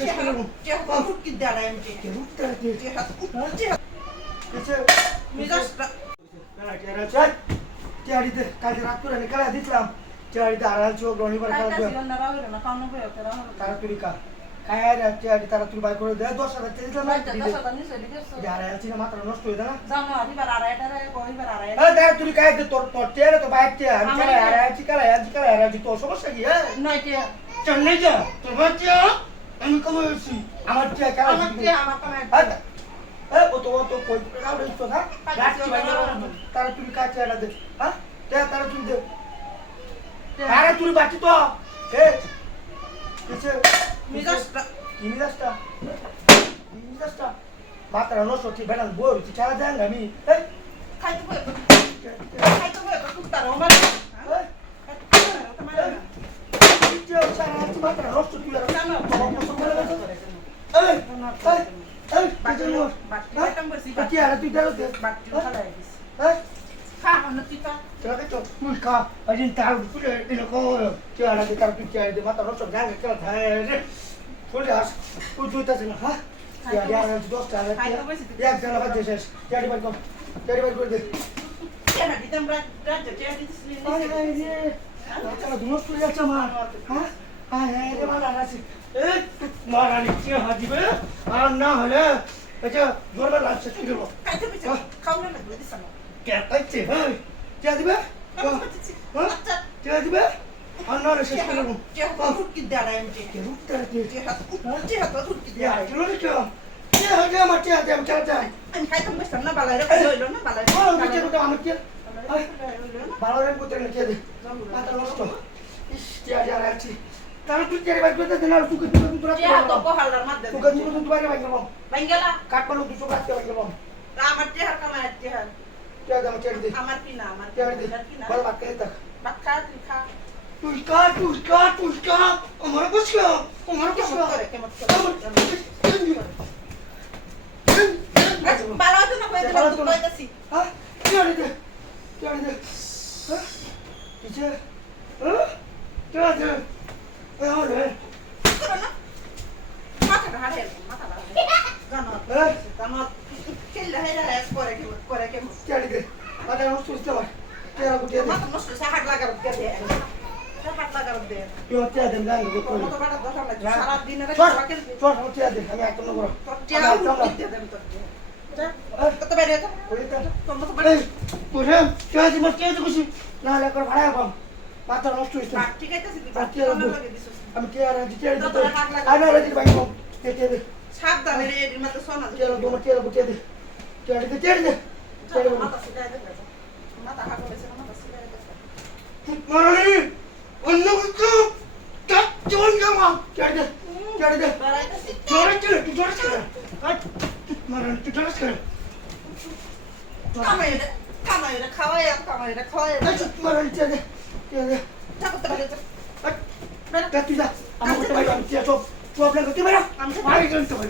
শেষ করে দেবো। কি দাঁড়ায় আমি কালকে রাত করে খেলা দিচ্ছিলাম চেয়ারিতে আড়াল চোখ রনিবার তাড়াতাড়ি তাড়াতাড়ি বাই করে দেয় 10,000 দিলাম আড়াল ছিল মাত্র নষ্ট হয়ে না তুই কাজ তোর তোর চেয়ারে তো বাইক চেয়ার আমি আড়াল তোর সমস্যা কি হ্যাঁ চেন্নাই যা তোর বাচ্চা আমি কমে এসেছি আমার চেয়ার খেলা ও তো কই না তো না তাড়াতাড়ি কাজ চেয়ারটা দে হ্যাঁ তাড়াতাড়ি দে আরে তুই বাচ্চা তো এ কিসে মিজাজটা মাত্র নষ্ট ঠিক বেলা বই হচ্ছে খেলা যায় না আমি মাত্র নষ্ট তুই আর না হলে জোরবার লাগছে তুই দেবো কে দিবে কে দিবে আর না হলে শেষ করে দেবো কি দাঁড়ায় আমি আমার চেয়ে আমি খেলা চাই আমি খাইতাম বসতাম না বালাইরে হইলো না বালাইরে আমার কে ভালো রেন করতে কে দে মাথা নষ্ট ইস চেয়ার আছে তাহলে তুই চেয়ারে বাইক করতে দেন আর তুই তোরা তো বহালার মধ্যে তুই কাজ করতে তুই বাইরে বাইক করব বাইঙ্গালা কাট পালো 200 রাখতে বাইক করব আমার চেহারা কামায় চেহারা চেয়ার দাম চেয়ার দে আমার কি না আমার চেয়ার দে কি না বল বাক কে তা বাক্কা তুই খা তুই আমার বসকা করে কেমন বালা তো না কই দিলাম তুই কইতাছি হ্যাঁ চেয়ার দে হ্যাঁ কিছে হ্যাঁ চেয়ার দে আরে মাথা হাড়ে মাথা জানো জানো খেললে হেরা করে কেমন চেয়ার দে আরে নষ্ট হচ্ছে ভাই চেয়ার গুটিয়ে দে মাথা নষ্ট হাট লাগার দে হাট লাগার দে তুই চেয়ার দে না কত বড় দশা লাগে সারা দিন রে চল চেয়ার দে আমি একদম করব চেয়ার দিতে দেব তো কত বাইরে তো কত বাইরে ওরে চেয়ার দি মত চেয়ার খুশি না হলে কর ভাড়া কম মাথা নষ্ট হচ্ছে ঠিক আছে আমি চেয়ার দিতে আমি আর দিতে বাইক কম চেয়ার দে সাবধানে রে এর মধ্যে সোনা চেয়ার দে চেয়ার গুটিয়ে দে চেয়ার দে মাথা সিধা দে মাথা হাত করেছে মাথা সিধা দে মারি অন্য কিছু কাট চল যাও চেয়ার দে বাড়াইতাছি তুই জোরে কামাইরা খাওয়ায় মারান চেয়ার দে যাবো তো বাইরে তুই যা আমার তো ভাই আমি চেয়ার সব আপনাকে তুই বেরা আমি মারি গেল তো ভাই